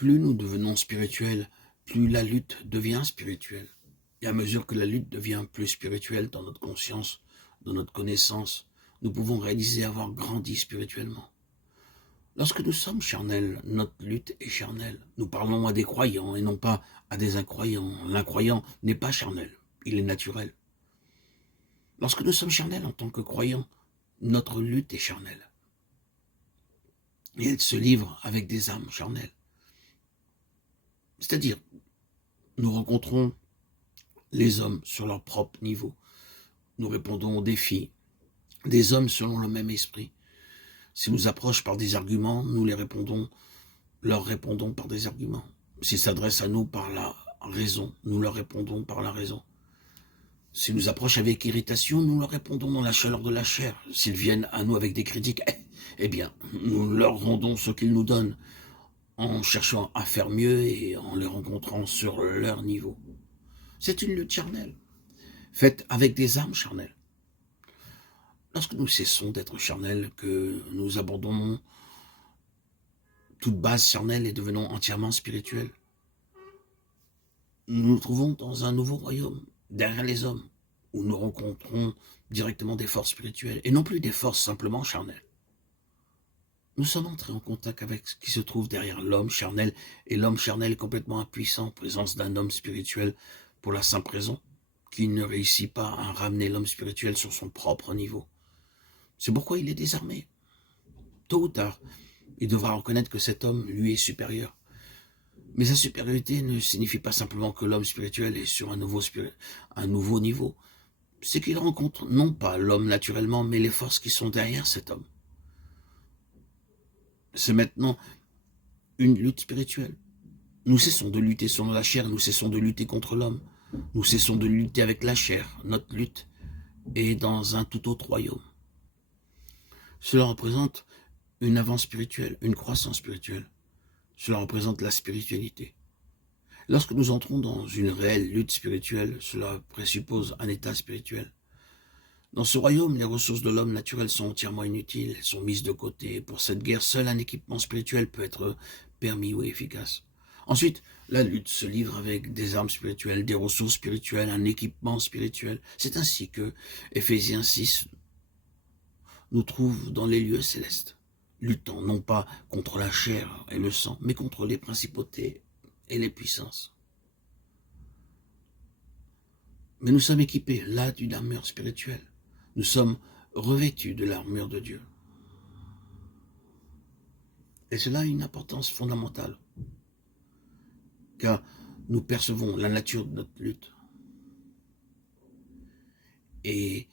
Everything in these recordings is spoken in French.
Plus nous devenons spirituels, plus la lutte devient spirituelle. Et à mesure que la lutte devient plus spirituelle dans notre conscience, dans notre connaissance, nous pouvons réaliser avoir grandi spirituellement. Lorsque nous sommes charnels, notre lutte est charnelle. Nous parlons à des croyants et non pas à des incroyants. L'incroyant n'est pas charnel, il est naturel. Lorsque nous sommes charnels en tant que croyants, notre lutte est charnelle. Et elle se livre avec des âmes charnelles. C'est-à-dire, nous rencontrons les hommes sur leur propre niveau. Nous répondons aux défis des hommes selon le même esprit. S'ils nous approchent par des arguments, nous leur répondons par des arguments. S'ils s'adressent à nous par la raison, nous leur répondons par la raison. S'ils nous approchent avec irritation, nous leur répondons dans la chaleur de la chair. S'ils viennent à nous avec des critiques, eh bien, nous leur rendons ce qu'ils nous donnent, en cherchant à faire mieux et en les rencontrant sur leur niveau. C'est une lutte charnelle, faite avec des âmes charnelles. Lorsque nous cessons d'être charnels, que nous abandonnons toute base charnelle et devenons entièrement spirituels, nous nous trouvons dans un nouveau royaume, derrière les hommes, où nous rencontrons directement des forces spirituelles, et non plus des forces simplement charnelles. Nous sommes entrés en contact avec ce qui se trouve derrière l'homme charnel, et l'homme charnel est complètement impuissant en présence d'un homme spirituel, pour la simple raison qu'il ne réussit pas à ramener l'homme spirituel sur son propre niveau. C'est pourquoi il est désarmé. Tôt ou tard, il devra reconnaître que cet homme lui est supérieur. Mais sa supériorité ne signifie pas simplement que l'homme spirituel est sur un nouveau niveau. C'est qu'il rencontre non pas l'homme naturellement, mais les forces qui sont derrière cet homme. C'est maintenant une lutte spirituelle. Nous cessons de lutter selon la chair, nous cessons de lutter contre l'homme. Nous cessons de lutter avec la chair. Notre lutte est dans un tout autre royaume. Cela représente une avance spirituelle, une croissance spirituelle. Cela représente la spiritualité. Lorsque nous entrons dans une réelle lutte spirituelle, cela présuppose un état spirituel. Dans ce royaume, les ressources de l'homme naturel sont entièrement inutiles, elles sont mises de côté. Pour cette guerre, seul un équipement spirituel peut être permis ou efficace. Ensuite, la lutte se livre avec des armes spirituelles, des ressources spirituelles, un équipement spirituel. C'est ainsi que Éphésiens 6 nous trouve dans les lieux célestes, luttant non pas contre la chair et le sang, mais contre les principautés et les puissances. Mais nous sommes équipés là d'une armure spirituelle. Nous sommes revêtus de l'armure de Dieu. Et cela a une importance fondamentale, car nous percevons la nature de notre lutte. Et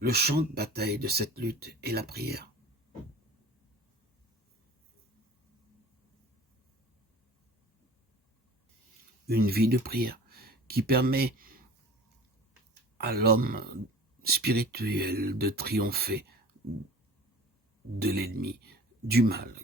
le champ de bataille de cette lutte est la prière. Une vie de prière qui permet à l'homme spirituel de triompher de l'ennemi, du mal